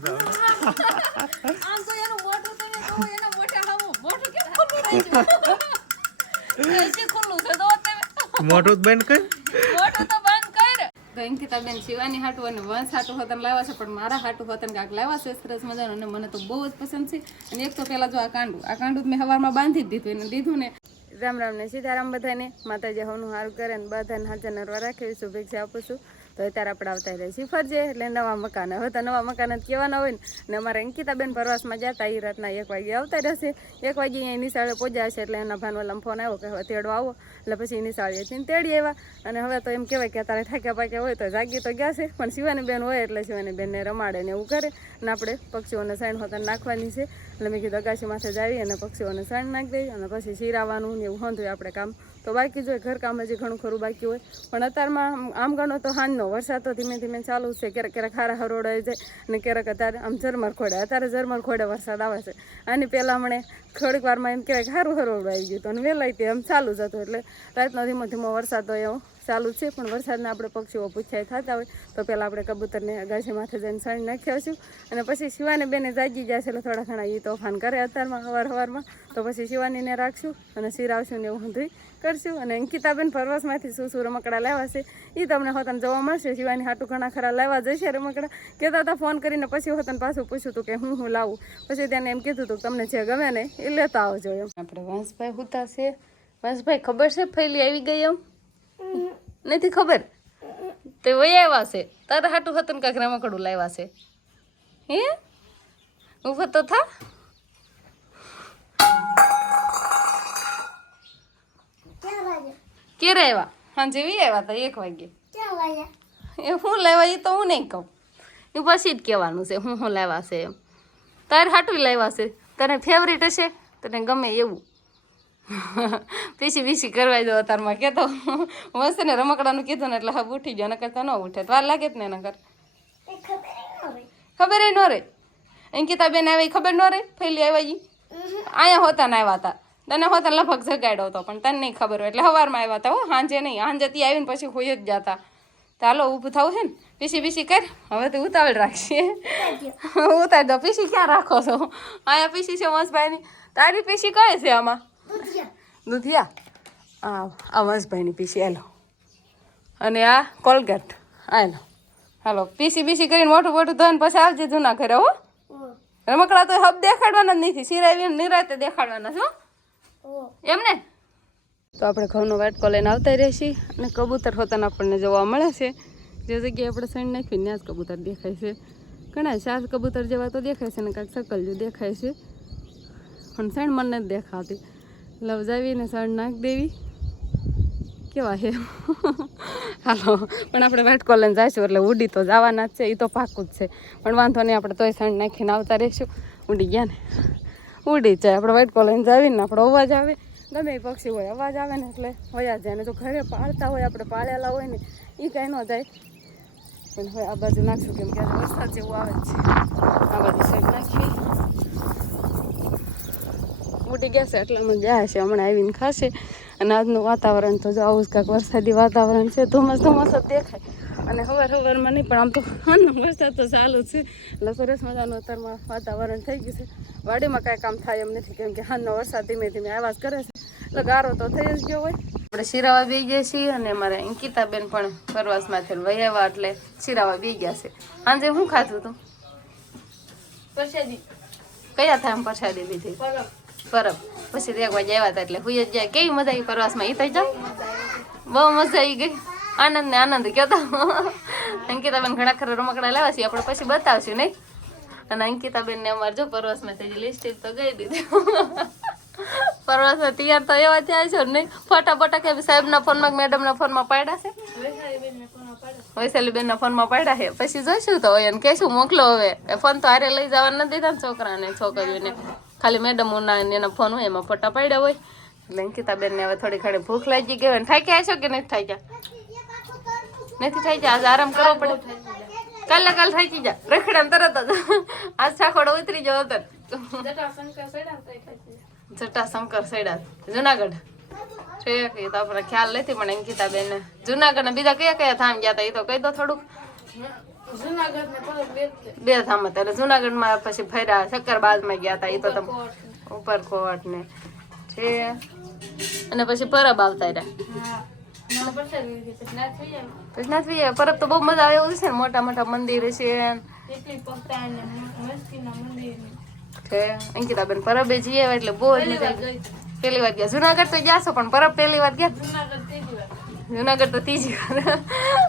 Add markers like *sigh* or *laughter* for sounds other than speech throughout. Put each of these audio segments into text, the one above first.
આમ શિવાની હાટુ અને વંશ હાટુ હોતન લાવ્યા છે, પણ મારા હાટુ હોતન કાંઈક લાવ્યા છે, સરસ મજાનું. અને મને તો બહુ જ પસંદ છે. અને એક તો પહેલાં જો આ કાંડું આ કાંડું મેં સવારમાં બાંધી જ દીધું, એને દીધું ને. રામ રામ ને સીતારામ બધાને. માતાજી હવનું સારું કરે ને બધાને હાજર નરવા રાખે શુભેચ્છા આપું છું. તો અત્યારે આપણે આવતા રહ્યા છીએ ફરજે, એટલે નવા મકાન. હવે તો નવા મકાન જ કહેવાના હોય ને. અને અમારે અંકિતાબેન પ્રવાસમાં જતા એ રાતના એક વાગે આવતા રહેશે. એક વાગે અહીંયા નિશાળે પહોંચ્યા એટલે એના ભાનવાલામ ફોન આવ્યો કે હવે તેડવા આવો. એટલે પછી નિશાળેથી તેડી આવ્યા. અને હવે તો એમ કહેવાય કે તારે ઠાક્યા પાક્યા હોય તો જાગી તો ગયા છે. પણ શિવાની બેન હોય એટલે શિવાની બેનને રમાડે ને એવું કરે. અને આપણે પક્ષીઓને સાઈડ હોતા નાખવાની છે. એટલે મેં કીધું અગાશી માથે જાવી અને પક્ષીઓને સાઈડ નાખી દઈ અને પછી શીરાવાનું ને એવું હોંધું આપણે કામ તો બાકી જો ઘર કામ હજી ઘણું ખરું બાકી હોય. પણ અત્યારમાં આમ- ગણો તો હાનનો વરસાદ તો ધીમે ધીમે ચાલુ છે. ક્યારેક ક્યારેક ખારા હરોડાઈ જાય અને ક્યારેક અત્યારે આમ ઝરમર ખોડે. અત્યારે ઝરમર ખોડે વરસાદ આવે છે. આની પહેલાં હમણે થોડીક એમ કહેવાય કે સારું આવી ગયું હતું અને વહેલાઈ આમ ચાલુ જ હતું. એટલે રાતનો ધીમો ધીમો વરસાદ હોય એવો ચાલુ છે. પણ વરસાદના આપણે પક્ષીઓ પૂછાય થતા હોય તો પહેલાં આપણે કબૂતરને અગાસી માથે જઈને સાણી નાખ્યા છું અને પછી શિવાને બેને જાગી જશે એટલે થોડા ઘણા એ તોફાન કરે અત્યારમાં અવાર સવારમાં તો પછી શિવાનીને રાખશું અને સિરાવશું ને એવું બધું કરશું અને અંકિતાબેન પરવાસમાંથી શું શું રમકડા લાવ્યા છે એ તમને હોતન જોવા મળશે. શિવાની હાટું ઘણા ખરા લાવવા જશે રમકડા. કહેતા હતા ફોન કરીને પછી હોતન પાછું પૂછ્યું હતું કે હું હું લાવું. પછી તેને એમ કીધું હતું તમને જે ગમે ને એ લેતા આવજો એમ. આપણે વંશભાઈ હુતા છે. વંશભાઈ ખબર છે ફૈલી આવી ગઈ એમ? નથી ખબર? તે વય આવ્યા છે. તારે હાટું હતું કાંક રમકડું લાવ્યા છે. હે? ઊભો તો થા. ક્યારે આવ્યા? સાંજે વી આવ્યા હતા એક વાગે એ હું લેવા એ તો હું નહીં કહું. એ પછી જ કહેવાનું છે હું હું લેવા છે એમ. તારે હાટવી લેવા છે? તને ફેવરેટ હશે? તને ગમે એવું? *laughs* પીસી પીસી કરવા દો તારમાં કહેતો મસ્ત ને રમકડાનું કીધું ને એટલે હવે ઉઠી ગયો નકર તો ન ઉઠે. તો વાર લાગે જ ને નકર. ખબર ન રે અંકિતા બેન આવી ખબર ન રે ફેલી આવ્યા ઈ? અહીંયા હોતા ને આવ્યા હતા તને હો હોતા લગભગ જગાડ્યો હતો પણ તને નહીં ખબર હોય. એટલે સવારમાં આવ્યા હતા હો સાંજે નહીં. સાંજે આવીને પછી હોઈ જ જતા તો હાલો ઊભું થવું છે ને? પીસી પીસી કર. હવે તો ઉતાવળ રાખશે ઉતાર દો પીસી ક્યાં રાખો છો? અહીંયા પીસી છે વંશભાઈની. તારી પીસી કઈ છે આમાં? દુધિયા. આ આ વંશભાઈની પીસી હાલો. અને આ કોલગેટ. હાલો. હાલો પીસી પીસી કરીને મોટું મોટું ધન પછી આવજે જૂના ઘરે હો. રમકડા તો હબ દેખાડવાના જ નથી. સિરાવી નિરાતે દેખાડવાના છો એમ ને તો આપણે ઘઉંનો વાટકો લઈને આવતા રહેશી અને કબૂતર હોતાને આપણને જોવા મળે છે. જે જગ્યાએ આપણે સણ નાખીને ત્યાં જ કબૂતર દેખાય છે. ઘણા સાસ કબૂતર જેવા તો દેખાય છે ને કાંઈક સકલ જો દેખાય છે. પણ સણ મને જ દેખાતી. લવજાવીને સણ નાખ દેવી. કેવા હે હાલો, પણ આપણે વાટકો લઈને જઈશું એટલે ઉડી તો જવાના જ છે એ તો પાકું જ છે. પણ વાંધો નહીં, આપણે તોય સણ નાખીને આવતા રહીશું. ઉડી ગયા ને. ઉડી જાય. આપણે વાટકો કોલેજ આવીને આપણો અવાજ આવે. ગમે એ પક્ષી હોય અવાજ આવે ને એટલે વયા જાય. ને જો ઘરે પાળતા હોય, આપણે પાળેલા હોય ને એ કાંઈ ન જાય. પણ હવે આ બાજુ નાખશું કેમ કે વરસાદ જેવું આવે છે. આ બાજુ સાઈડ નાખી ઉડી ગયા છે એટલામાં જાય છે હમણાં આવીને ખાશે. અને આજનું વાતાવરણ તો જો આવું જ કાંઈક વરસાદી વાતાવરણ છે. ધુમ્મસ ધુમ્મસ જ દેખાય. અને હવાર હવારમાં નહીં, પણ આમ તો વરસાદ તો ચાલુ છે. એટલે સરસ મજાનું અત્યારમાં વાતાવરણ થઈ ગયું છે. વાડીમાં કાંઈ કામ થાય એમ નથી કેમ કે હાલનો વરસાદ ધીમે ધીમે આવાજ કરે છે. એટલે ગારો તો થઈ જ ગયો હોય. આપણે શિરાવા બી ગયા છીએ અને અમારા અંકિતાબેન પણ પ્રવાસમાંથી વહ્યાવા એટલે શિરાવા બી ગયા છે. સાંજે હું ખાધું તું? કયા થાય પ્રસાદી લીધી? પરબ. પછી એક વાગે આવ્યા હતા એટલે હુઈ જ જાય કેવી મજા આવી પ્રવાસમાં? એ થઈ જાવ બહુ મજા આવી ગઈ. આનંદ ને આનંદ કયો તો. અંકિતાબેન ઘણા ખરા રમકડા લાવ્યા છીએ આપણે પછી બતાવશું નહીં? અને અંકિતાબેન ને અમારે જો પ્રવાસમાં થઈ લિસ્ટ તો ગઈ દીધી. *laughs* પ્રવાસમાં તૈયાર તો એવા થયા છો નહીં. ફટાફટા કે સાહેબના ફોનમાં મેડમના ફોનમાં પાડ્યા છે. વૈશાલીબેનના ફોનમાં પાડ્યા છે. પછી જોઈશું તો એને કહેશું મોકલો હવે. એ ફોન તો હારે લઈ જવા નથી દીધા ને છોકરાને, છોકરીઓને. ખાલી મેડમ એના ફોન હોય એમાં ફોટા પાડ્યા હોય. એટલે અંકિતાબેનને હવે થોડી ઘણી ભૂખ લાગી ગઈ હોય. થાક્યા છો કે નથી થાક્યા? નથી થાક્યા? આજે આરામ કરવો પડે. કાલે કાલ થાકી જા રખડા તરત જ. આજ સાખોડો ઉતરી જાવ તર જટા શંકર સૈડા જુનાગઢ. છે કે તો આપણે ખ્યાલ નથી પણ અંકિતા બેન જુનાગઢ ને બીજા કયા કયા ધામ ગયા હતા એ તો કહી દો થોડુંક. બે થામ ધામ હતા એટલે જુનાગઢમાં પછી ફર્યા શક્કરબાદમાં ગયા હતા એ તો તમે કોટ. ઉપરકોટ ને. છે. અને પછી પરબ આવતા રહ્યા. ના ને. ના થઈ પરબ તો બહુ મજા આવે એવું છે ને? મોટા મોટા મંદિર છે. ને ને. અંકિતાબેન પરબે જઈએ એટલે બહુ પહેલી વાર આવી. ગઈ હતી. પહેલી વાર ગયા. જુનાગઢ તો ગયા છો પણ પરબ પહેલી વાર ગયા? જુનાગઢ ત્રીજી વાર. જુનાગઢ તો ત્રીજી વાર.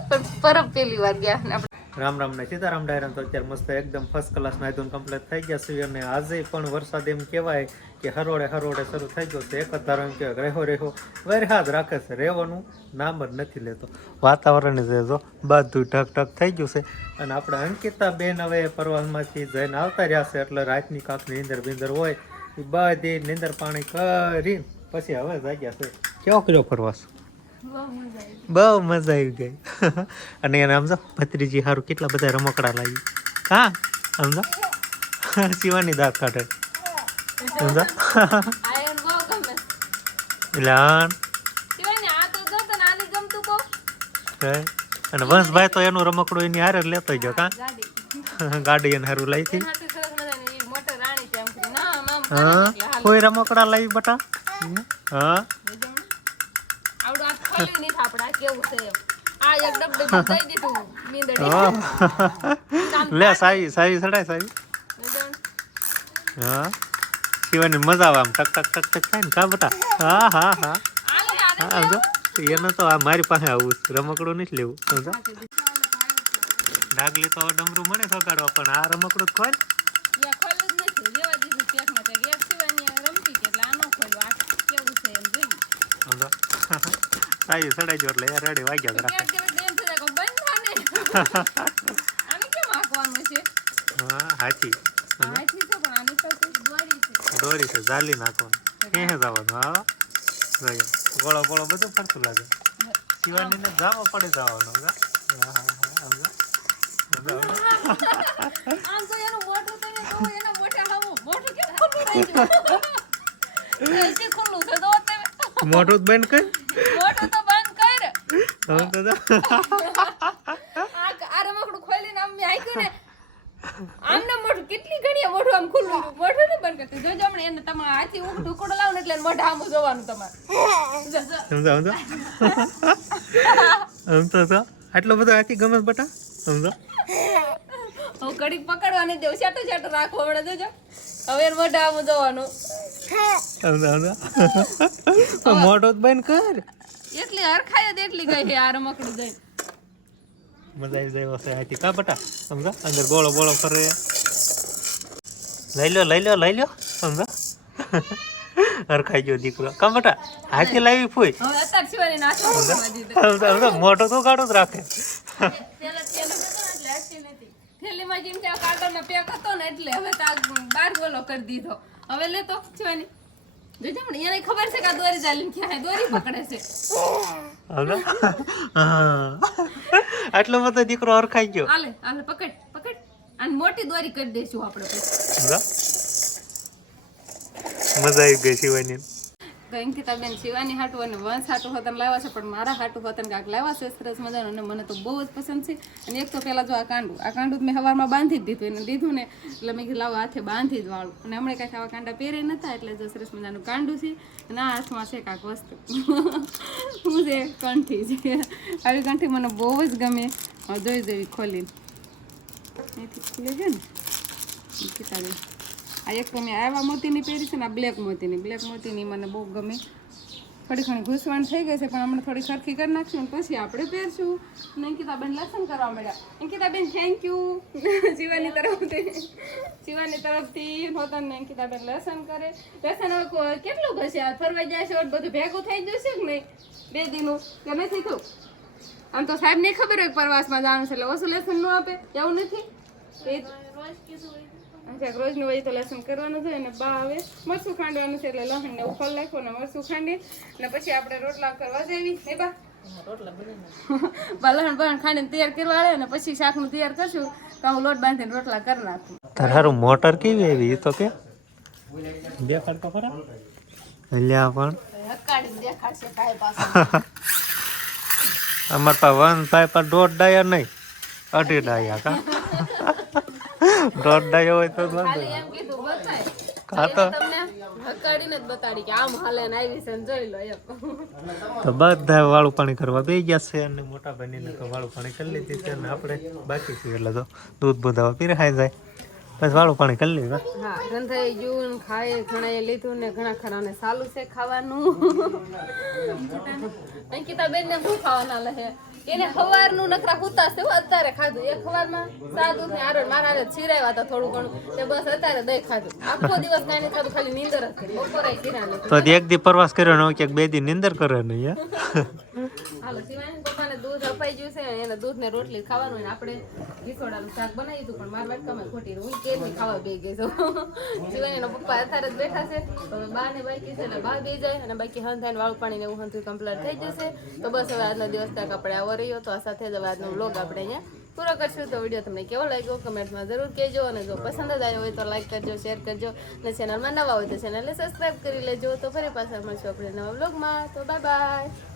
પણ પરબ પહેલી વાર ગયા. આપણે રામ રામ ને સીતારામ ડાયરામ તો અત્યારે મસ્ત એકદમ ફર્સ્ટ ક્લાસ નાયધુન કમ્પ્લીટ થઈ ગયા છે અને આજે પણ વરસાદ એમ કહેવાય કે હરોળે હરોળે શરૂ થઈ ગયો તો એક જ ધારણ રહ્યો કે રેહો રેહો વરસાદ રાખે છે. રહેવાનું નામ જ નથી લેતો. વાતાવરણ જ જો બધું ઢક ઢક થઈ ગયું છે. અને આપણે અંકિતા બેન હવે પરવાસમાંથી જઈને આવતા રહ્યા છે. એટલે રાતની કાંક નીંદર બીંદર હોય એ બધી નીંદર પાણી કરી પછી હવે જાગ્યા છે. કેવો કર્યો પ્રવાસ? બહુ મજા આવી ગઈ. અને એને સમજો ભત્રીજી સારું કેટલા બધા રમકડા લાવી. હા સમજો? શિવાની દાંત કાઢે. સમજો હે. અને વંશભાઈ તો એનું રમકડું એની હારે લેતો ગયો કા ગાડી એને હારું લઈ હતી હા કોઈ રમકડા લાવી બટા હા. લે સાવી સાવી સડાય સાવી હા શિવાની મજા આવે આમ ટક ટક ટક ટક થાય ને કા બટા? હા હા હા. હા સમજો? એને તો આ મારી પાસે આવું. રમકડું નથી લેવું સમજો? ડાગલી તો હવે ડમરું મને ખગાડવા પણ આ રમકડું જ ખોલ. સાવી સડાઈ એટલે યાર રેડી વાગ્યા જ રાખે કેમ કેમ એમ થઈ જાય કે બંધ થાને. આને કેમ આંકવાનું છે? હા હાચી. આ દોરી છે. જાલી નાખવાનું. ક્યાં જવાનું? હા? જોઈએ ગોળો ગોળો બધું ફરતું લાગે. શિવાની ને જાવા પડે જવાનું હા. હા હા આમ તો એનું મોઢું તો એના મોઢા હામું મોઢું કેમ ખુલ્લું રહી ખુલ્લું છે તો તમે બંધ કર. મોટું તો બંધ કર. હવે તો *laughs* જા. આ આ રમકડું ખોલીને આમ મેં આંક્યું ને આમને મોઢું કેટલી ઘણી મોઢું આમ ખુલ્લું મોઢું ને બંધ કરતી જોજો હમણાં એને તમારે હાથી ઊંઘ ઢુકડો લાવો ને એટલે મોઢા આમ જોવાનું તમારે. સમજો સમજો *laughs* સમજો તો આટલો બધો હાથી ગમે છે બટા? સમજો હું કડીક પકડવાની દેવ છાટો છાટો રાખવો હમણાં જોજો. હવે એને મોઢા આમ જોવાનું. સમજો સમજો મોઢો જ બંધ કર. એટલી હરખાય જ એટલી ગઈ છે આ રમકડું જઈને મજા આવી જાય હશે હાથી. કા બટા? સમજો અંદર બોળો બોળો ફરે. લઈ લો લઈ લો લઈ લો સમજો? હરખાઈ ગયો દીકરો. કા બેટા હાથી લાવી ફૂઈ. મોટો તો કાઢો જ રાખે. થેલીમાં જેમ ત્યાં કાગળનો પેક હતો ને એટલે હવે તો બાર ગોલો કરી દીધો. હવે શિવાની જોજો હમણાં એને ખબર છે કે આ દોરી ચાલીને ક્યાં દોરી પકડે છે. આટલો બધો દીકરો હરખાઈ ગયો. પકડ પકડ. અને મોટી દોરી કરી દઈશું આપણે મજા આવી ગઈ શિવાની. અંકિતાબેન શિવાની હાટું અને વંશ હાટું હોતન લાવ્યા છે પણ મારા હાટું હોતન કાંક લાવ્યા છે સરસ મજાનું. અને મને તો બહુ જ પસંદ છે. અને એક તો પહેલાં જો આ કાંડું આ કાંડું જ મેં સવારમાં બાંધી જ દીધું એને દીધું ને એટલે મેં લાવો હાથે બાંધી જ વાળું. અને હમણાં કાંઈક આવા કાંડા પહેરે નતા એટલે જો સરસ મજાનું કાંડું છે અને આ હાથમાં છે કાંક વસ્તુ. હું છે કંઠી છે આવી કંઠી મને બહુ જ ગમે. જોઈ જોઈ ખોલીને. અહીંથી ખુલે છે ને અંકિતાબેન આ એક તમે આવા મોતીની પહેરી છે ને, આ બ્લેક મોતીની. બ્લેક મોતીની મને બહુ ગમે. થોડી ઘણી ઘૂસવાણ થઈ ગઈ છે, પણ હમણાં થોડી સરખી કરી નાખશું પછી આપણે પહેરશું. અને અંકિતાબેન લસણ કરવા મળ્યા અંકિતાબેન થેન્ક યુ *laughs* શિવાની તરફથી. શિવાની તરફથી હોતન ને અંકિતાબેન લસણ કરે. લસણ હવે કેટલું ઘસે ફરવા જાય છે બધું ભેગું થઈ જશે કે નહીં? બે દીનું. કે નથી થયું? આમ તો સાહેબ ને ખબર હોય પ્રવાસમાં જવાનું છે એટલે ઓછું લેસન ન આપે એવું નથી? એ રોજ કીધું હોય અચ્છા રોજનું હોય તો લેસન કરવાનું છે અને બા આવે. મરસું ખાંડવાનું છે એટલે લસણ ને ઉપર નાખો ને મરસું ખાંડી ને પછી આપણે રોટલા કરવા જઈએ. ને બા? ખાંડીને તૈયાર કરવા આવે ને પછી શાકનું તૈયાર કરશું તો હું લોટ બાંધીને રોટલા કરી નાખું. તારું મોટર કેવી આવી? એ તો કે? દેખાડ તો ખરા અલ્યા પણ. દેખાડશે કાંઈ પાછું. *laughs* અમાર પાસે વન થાય પણ દોઢ ડાયા નહીં અઢી ડાયા કા? દોઢ ડાયો હોય તો તો? તમને હકાડીને જ બતાડી કે આમ હાલે ને આવી છે ને જોઈ લો તો બધા વાળું પાણી કરવા બે ગયા છે અને મોટા ભાઈને તો વાળું પાણી કરી લીધી છે અને આપણે બાકી છે એટલે તો દૂધ બુધાવા પીરહાઈ જાય. પછી વાળું પાણી કરી લીધું હા રંધાઈ ગયું ને ખાય ઘણા લીધું ને ઘણા ખરાને સાલું છે ખાવાનું. અંકિતા બેન ને શું ખાવાના લહે એને સવારનું નખરા કૂતા છે અત્યારે ખાધું. એક સવારમાં સાદું ને આરો મારા હારે છીરાવ્યા હતા થોડું ઘણું. તે બસ અત્યારે દહીં ખાધું. આખો દિવસ કાંઈ નહીં ખાધું ખાલી નીંદર જ કરી. બપોરે કિરા તો એક દી પ્રવાસ કર્યો ને કે ક્યાંક બે દી નીંદર કરે નહીં યાર હાલો શિવાની પપ્પાને દૂધ અપાઈ ગયું છે એને દૂધ ને રોટલી ખાવાનું હોય આપણે ઘીસોડાનું શાક બનાવી દીધું પણ માર વાટકામાં ખોટી હું કે નહીં ખાવા બે ગઈ છું. એનો પપ્પા અત્યારે જ બેઠા છે હવે બા ને બાકી છે, એટલે બા બે જાય, અને બાકી હંધાઈને વાળું પાણી ને એવું હંધું કમ્પ્લીટ થઈ જશે. તો બસ હવે આજનો દિવસ તક આપણે આવો રહ્યો, તો આ સાથે જ હવે આજનો વ્લોગ આપણે અહીંયા પૂરો કરશું. તો વીડિયો તમને કેવો લાગ્યો, કમેન્ટમાં જરૂર કહેજો, અને જો પસંદ જ આવ્યો હોય તો લાઈક કરજો શેર કરજો, અને ચેનલમાં નવા હોય તો ચેનલને સબસ્ક્રાઈબ કરી લેજો. તો ફરી પાછા મળશું આપણે નવા બ્લોગમાં તો બાય બાય